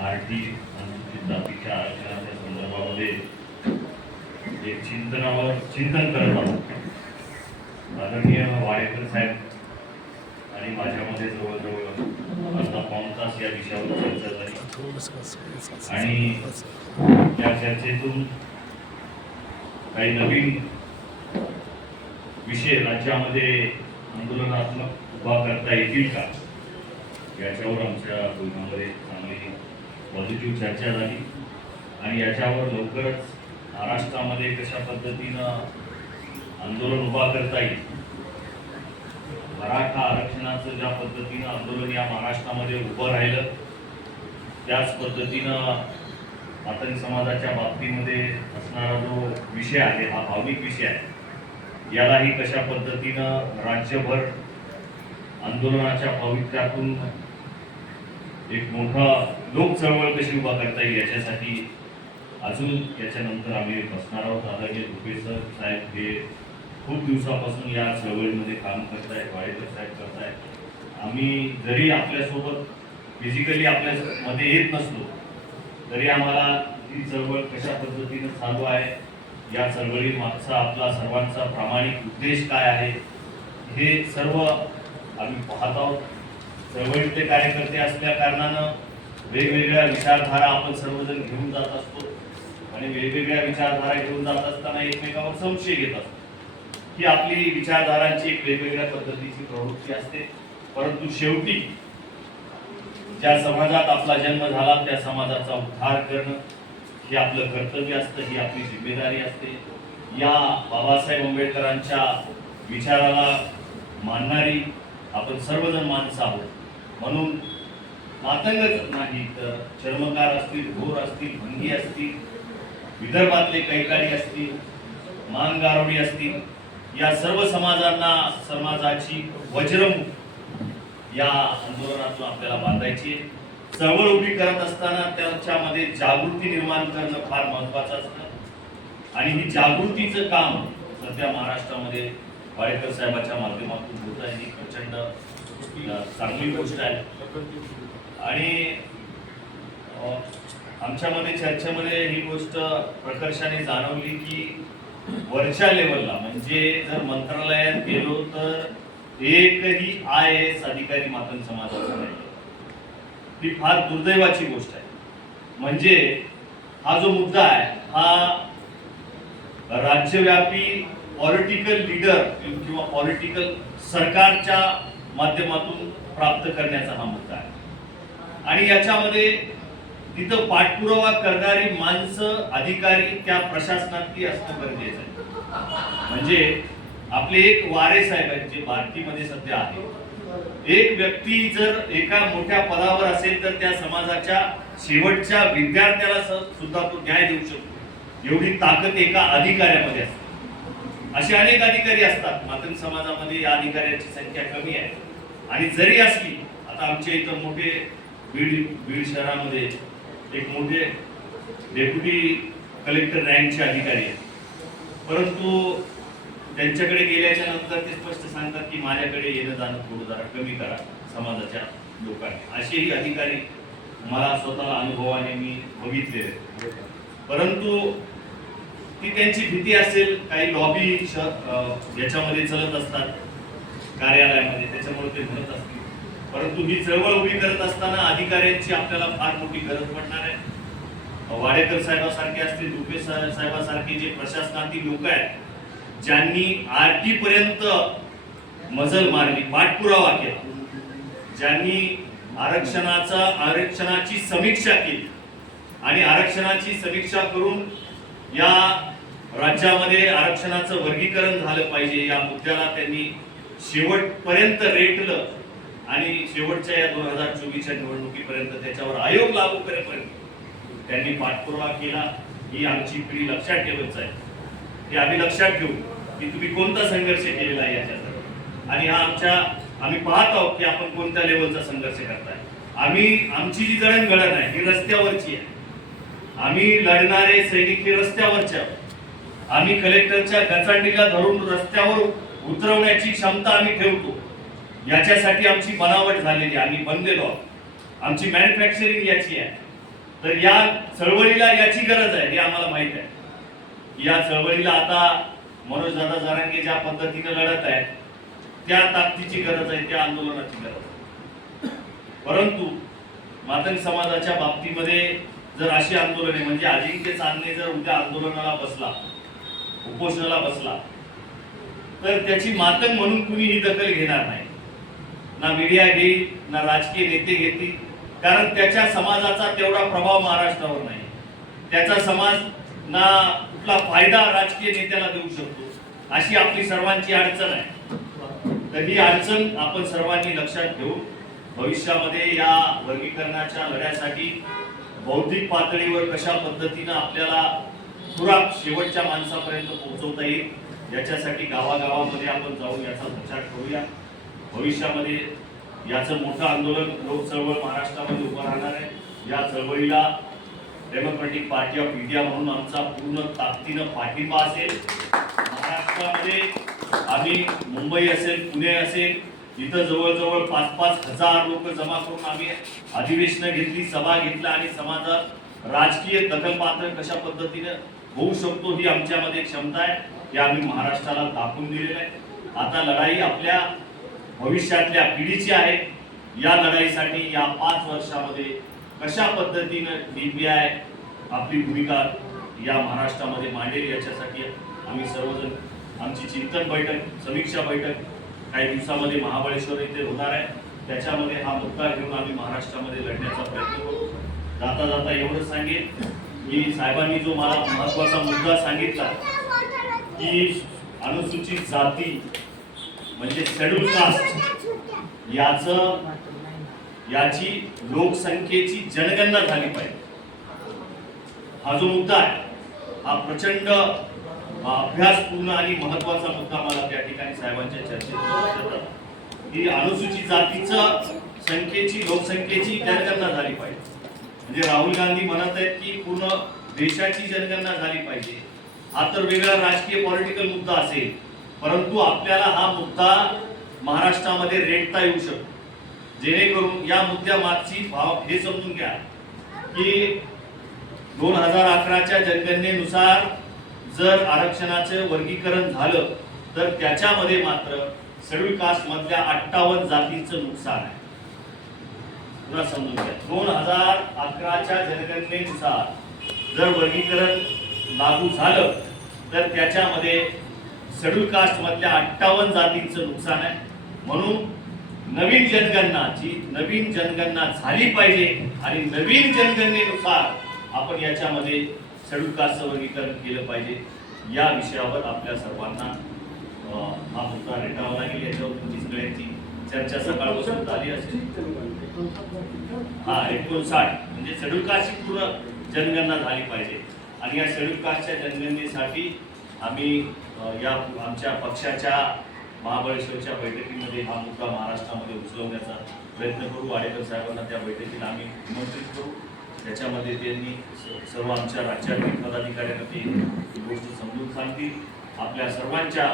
RT अनुसूचित जातीच्या आरक्षणाच्या संदर्भामध्ये एक चिंतन करत आहोत. आदरणीय वाडेकर साहेब आणि माझ्यामध्ये जवळजवळ अर्धा पाऊण तास या विषयावर चर्चा झाली आणि त्या चर्चेतून काही नवीन विषय राज्यामध्ये आंदोलनात्मक उभा करता येतील का याच्यावर आमच्या दोघांमध्ये चांगली पॉझिटिव्ह चर्चा झाली आणि याच्यावर लवकरच महाराष्ट्रामध्ये कशा पद्धतीनं आंदोलन उभा करता येईल, मराठा आरक्षणाचं ज्या पद्धतीनं आंदोलन या महाराष्ट्रामध्ये उभं राहिलं त्याच पद्धतीनं मातंग समाजाच्या बाबतीमध्ये असणारा जो विषय आहे हा भावनिक विषय आहे, यालाही कशा पद्धतीनं राज्यभर आंदोलनाच्या पवित्र्यातून एक मोठा लोक चळवळ कशी उभा करता येईल याच्यासाठी अजून याच्यानंतर आम्ही बसणार आहोत. आदरणीय रुपेसर साहेब हे खूप दिवसापासून या चळवळीमध्ये काम करतायत, वाडेकर साहेब करतायत. आम्ही जरी आपल्यासोबत फिजिकली आपल्यामध्ये येत नसलो तरी आम्हाला ही चळवळ कशा पद्धतीनं चालू आहे, या चळवळी मागचा आपला सर्वांचा प्रामाणिक उद्देश काय आहे हे सर्व आम्ही पाहत आहोत. चळवळीतले कार्यकर्ते असल्या कारणानं वेगवेगळ्या विचारधारा आपण सर्वजण घेऊन जात असतो आणि वेगवेगळ्या विचारधारा घेऊन जात असताना एकमेकावर संशय घेत असतो. ही आपली विचारधारांची एक वेगवेगळ्या पद्धतीची प्रवृत्ती असते. परंतु शेवटी ज्या समाजात आपला जन्म झाला त्या समाजाचा उद्धार करणं हे आपलं कर्तव्य असतं, ही आपली जिम्मेदारी असते. या बाबासाहेब आंबेडकरांच्या विचाराला मानणारी आपण सर्वजण माणसं आहोत. म्हणून मातंगच नाही तर चर्मकार असतील, घोर असतील, भंगी असतील, विदर्भातले कैकाडी असतील, मानगारोडी असतील, या सर्व समाजांना समाजाची वज्रमुख या आंदोलनातून आपल्याला बांधायची. चळवळ उभी करत असताना त्याच्यामध्ये जागृती निर्माण करणं फार महत्वाचं असतं आणि ही जागृतीचं काम सध्या महाराष्ट्रामध्ये वाडेकर साहेबांच्या माध्यमातून होत आहे. ही प्रचंड चांगली गोष्ट आहे आणि आमच्यामध्ये चर्चेमध्ये ही गोष्ट प्रकर्षाने जाणवली की वरच्या लेवलला म्हणजे जर मंत्रालयात गेलो तर एकही IAS अधिकारी मातंग समाजाचा नाही. ही फार दुर्दैवाची गोष्ट आहे. म्हणजे हा जो मुद्दा आहे हा राज्यव्यापी पॉलिटिकल लीडर किंवा पॉलिटिकल सरकारच्या माध्यमातून प्राप्त करण्याचा हा मुद्दा आहे आणि याच्यामध्ये तिथं पाठपुरावा करणारी माणसं अधिकारी त्या प्रशासनातली असणं गरजेचं आहे. म्हणजे आपले एक वारे साहेब आहेत जे भारतीमध्ये सध्या आहे. एक व्यक्ती जर एका मोठ्या पदावर असेल तर त्या समाजाच्या शेवटच्या विद्यार्थ्याला सुद्धा तो न्याय देऊ शकतो, एवढी ताकद एका अधिकाऱ्यामध्ये असते. असे अनेक अधिकारी असतात. मातंग समाजामध्ये या अधिकाऱ्यांची संख्या कमी आहे आणि जरी असली, आता आमच्या इथं मोठे बीड शहरामध्ये एक मोठे डेप्युटी कलेक्टर रँकचे अधिकारी आहेत, परंतु त्यांच्याकडे गेल्याच्या नंतर ते स्पष्ट सांगतात की माझ्याकडे येणं जाणं थोडं जरा कमी करा समाजाच्या लोकांनी. असेही अधिकारी मला स्वतःला अनुभवाने मी बघितलेले. परंतु ती त्यांची भीती असेल, काही लॉबी याच्यामध्ये चलत असतात कार्यालयामध्ये, त्याच्यामुळे ते म्हणत असतील. परंतु ही चळवळ उभी करत असताना अधिकाऱ्यांची आपल्याला फार मोठी गरज पडणार आहे. वाडेकर साहेबांसारखे असतील, रुपेश साहेबांसारखे जे प्रशासनातील लोक आहेत ज्यांनी RT पर्यंत मजल मारली, पाठपुरावा केला, ज्यांनी आरक्षणाची समीक्षा केली आणि आरक्षणाची समीक्षा करून या राज्यामध्ये आरक्षणाचं वर्गीकरण झालं पाहिजे या मुद्द्याला त्यांनी शेवटपर्यंत रेटलं आणि शेवटच्या या 2024च्या निवडणुकीपर्यंत त्याच्यावर आयोग लागू करेपर्यंत त्यांनी पाठपुरावा केला. ही आमची पिढी लक्षात ठेवायचं आहे. हे आम्ही लक्षात ठेवू की तुम्ही कोणता संघर्ष केलेला आहे याच्यात आणि आम्ही पाहत आहोत की आपण कोणत्या लेवलचा संघर्ष करताय. आमची जी जडणघडण आहे ही रस्त्यावरची आहे. आम्ही लढणारे सैनिक हे रस्त्यावरचे आहोत. आम्ही कलेक्टरच्या गचांडीला धरून रस्त्यावर उतरवण्याची क्षमता आम्ही ठेवतो. याच्यासाठी आमची बनावट झालेली, आम्ही बनलेलो आहोत. आमची मॅन्युफॅक्चरिंग याची आहे. तर या चळवळीला याची गरज आहे हे आम्हाला माहित आहे. या चळवळीला आता मनोज दादा जरांगे ज्या पद्धतीने लढत आहेत त्या ताकदीची गरज आहे, त्या आंदोलनाची गरज आहे. परंतु मातंग समाजाच्या बाबतीमध्ये जर अशी आंदोलने म्हणजे अजिंक्य चांदणे जर उद्या आंदोलनाला बसला, उपोषणाला बसला, तर त्याची मातंग म्हणून कुणीही दखल घेणार नाही. ना मीडिया घेईल, ना राजकीय नेते घेतील, कारण त्याच्या समाजाचा तेवढा प्रभाव महाराष्ट्रावर नाही. त्याचा समाज ना कुठला फायदा राजकीय नेत्याला देऊ शकतो, अशी आपली सर्वांची अडचण आहे. तर ही अडचण आपण सर्वांनी लक्षात घेऊन भविष्यामध्ये या वर्गीकरणाच्या लढ्यासाठी बौद्धिक पातळीवर कशा पद्धतीनं आपल्याला खुराक शेवटच्या माणसापर्यंत पोहोचवता येईल याच्यासाठी गावागावामध्ये आपण जाऊन याचा प्रचार करूया. भविष्यामध्ये याचं मोठं आंदोलन लोक चळवळ महाराष्ट्रामध्ये उभं राहणार आहे. या चळवळीला डेमोक्रेटिक पार्टी ऑफ इंडिया म्हणून आमचा पूर्ण ताकदीनं पाठिंबा असेल. महाराष्ट्रामध्ये आम्ही मुंबई असेल, पुणे असेल, इथं जवळजवळ 5-5 हजार लोक जमा करून आम्ही अधिवेशनं घेतली, सभा घेतल्या आणि समाजात राजकीय दखलपात्र कशा पद्धतीने होऊ शकतो ही आमच्यामध्ये क्षमता आहे. हे आम्ही महाराष्ट्राला दाखवून दिलेलं आहे. आता लढाई आपल्या भविष्यातल्या पिढीची आहे. या लढाईसाठी या 5 वर्षामध्ये कशा पद्धतीनं DPI आपली भूमिका या महाराष्ट्रामध्ये मांडेल याच्यासाठी आम्ही सर्वजण आमची चिंतन बैठक, समीक्षा बैठक काही दिवसामध्ये महाबळेश्वर येथे होणार आहे. त्याच्यामध्ये हा मुद्दा घेऊन आम्ही महाराष्ट्रामध्ये लढण्याचा प्रयत्न करू. जाता जाता एवढंच सांगेन की साहेबांनी जो मला महत्वाचा मुद्दा सांगितला की अनुसूचित जाती म्हणजे शेड्यूल कास्ट याची लोकसंख्येची जनगणना झाली पाहिजे. हा जो मुद्दा आहे हा प्रचंड अभ्यासपूर्ण आणि महत्वाचा मुद्दा मला त्या ठिकाणी साहेबांच्या चर्चेत की अनुसूचित जातीचं लोकसंख्येची जनगणना झाली पाहिजे. म्हणजे राहुल गांधी म्हणत आहेत की पूर्ण देशाची जनगणना झाली पाहिजे. हा तर वेगळा राजकीय पॉलिटिकल मुद्दा असेल, परंतु आपल्याला हा मुद्दा महाराष्ट्रामध्ये रेटता येऊ शकतो. जेणेकरून या मुद्द्यामागची भाव हे समजून घ्या की 2011च्या जनगणनेनुसार जर आरक्षणाचे वर्गीकरण झालं तर त्याच्यामध्ये मात्र शेड्यूल कास्ट मधल्या 58 जातींचं नुकसान आहे. पुन्हा समजून घ्या, 2011च्या जनगणनेनुसार जर वर्गीकरण लागू झालं तर त्याच्यामध्ये शेड्यूल कास्ट मधल्या 58 जातींचं नुकसान आहे. म्हणून नवीन जनगणना झाली पाहिजे आणि नवीन जनगणनेनुसार आपण याच्यामध्ये शेड्यूल कास्टचं वर्गीकरण केलं पाहिजे. या विषयावर आपल्या सर्वांना हा मुद्दा रेटावा लागेल. याच्यावर तुमची सगळ्यांची चर्चा सकाळपासून झाली असेल. 59 म्हणजे शेड्यूल कास्टची पूर्ण जनगणना झाली पाहिजे आणि या शेड्यूल कास्टच्या जनगणनेसाठी आम्ही या आमच्या पक्षाच्या महाबळेश्वरच्या बैठकीमध्ये हा मुद्दा महाराष्ट्रामध्ये उचलवण्याचा प्रयत्न करू. वाडेकर साहेबांना त्या बैठकीला आम्ही निमंत्रित करू. त्याच्यामध्ये त्यांनी सर्व आमच्या राज्यातील पदाधिकाऱ्यांना ती गोष्ट समजून सांगतील. आपल्या सर्वांच्या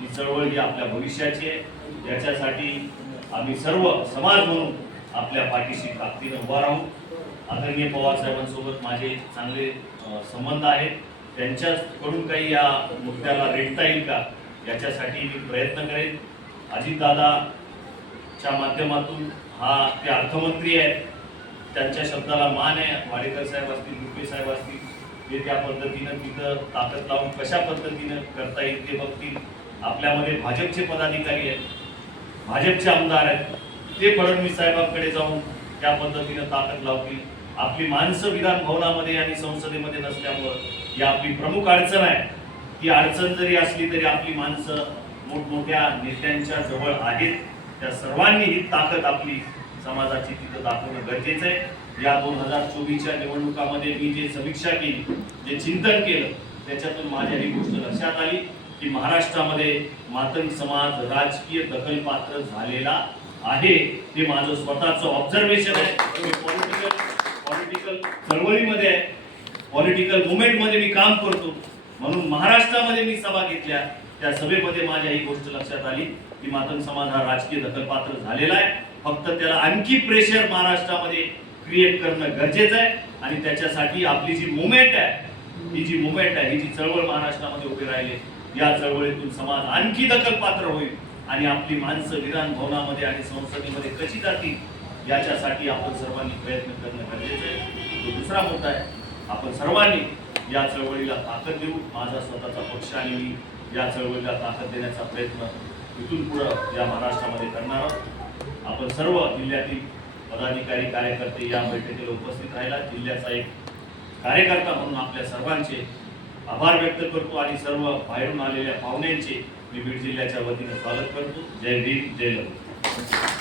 ही चळवळ ही आपल्या भविष्याची आहे. याच्यासाठी आम्ही सर्व समाज म्हणून आपल्या पाठीशी ताकदीने उभा राहू. आदरणीय पवार साहेबांसोबत माझे चांगले संबंध आहेत. त्यांच्याकडून काही या मुद्द्याला रेटता येईल का याच्यासाठी मी प्रयत्न करेन. अजितदादाच्या माध्यमातून ते अर्थमंत्री आहेत, त्यांच्या शब्दाला मान आहे. वाडेकर साहेब असतील, रुपे साहेब असतील, ते त्या पद्धतीनं तिथं ताकद लावून कशा पद्धतीनं करता येईल ते बघतील. आपल्यामध्ये भाजपचे पदाधिकारी आहेत, भाजपचे आमदार आहेत, ते फडणवीस साहेबांकडे जाऊन त्या पद्धतीनं ताकद लावतील. आपली माणसं विधान भवनामध्ये आणि संसदेमध्ये नसल्यामुळं ही आपली प्रमुख अडचण आहे. ती अडचण जरी असली तरी आपली माणसं मोठमोठ्या नेत्यांच्या जवळ आहेत. त्या सर्वांनी ही ताकद आपली समाजाची तिथं दाखवणं गरजेचं आहे. या 2024च्या निवडणुकामध्ये मी जे समीक्षा केली, जे चिंतन केलं, त्याच्यातून माझ्या ही गोष्ट लक्षात आली की महाराष्ट्रामध्ये मातंग समाज राजकीय दखलपात्र झालेला आहे. ते माझं स्वतःचं ऑब्झर्वेशन आहे. पॉलिटिकल चळवळीमध्ये आहे, पॉलिटिकल मुवमेंटमध्ये मी काम करतो. म्हणून महाराष्ट्रामध्ये मी सभा घेतल्या, त्या सभेमध्ये माझ्या ही गोष्ट लक्षात आली की मातंग समाज हा राजकीय दखलपात्र झालेला आहे. फक्त त्याला आणखी प्रेशर महाराष्ट्रामध्ये क्रिएट करणं गरजेचं आहे आणि त्याच्यासाठी आपली जी मुवमेंट आहे ही जी चळवळ महाराष्ट्रामध्ये उभी राहिली, या चळवळीतून समाज आणखी दखलपात्र होईल आणि आपली माणसं विधान भवनामध्ये आणि संसदेमध्ये कशी जातील याच्यासाठी आपण सर्वांनी प्रयत्न करणं गरजेचं आहे. तो दुसरा मुद्दा आहे, आपण सर्वांनी या चळवळीला ताकद देऊ. माझा स्वतःचा पक्ष आणि मी या चळवळीला ताकद देण्याचा प्रयत्न इथून पुढं या महाराष्ट्रामध्ये करणार आहोत. आपण सर्व जिल्ह्यातील पदाधिकारी कार्यकर्ते या बैठकीला उपस्थित राहिला. जिल्ह्याचा एक कार्यकर्ता म्हणून आपल्या सर्वांचे आभार व्यक्त करतो आणि सर्व बाहेरून आलेल्या पाहुण्यांचे मी बीड जिल्ह्याच्या वतीने स्वागत करतो. जय भीम, जय लढू.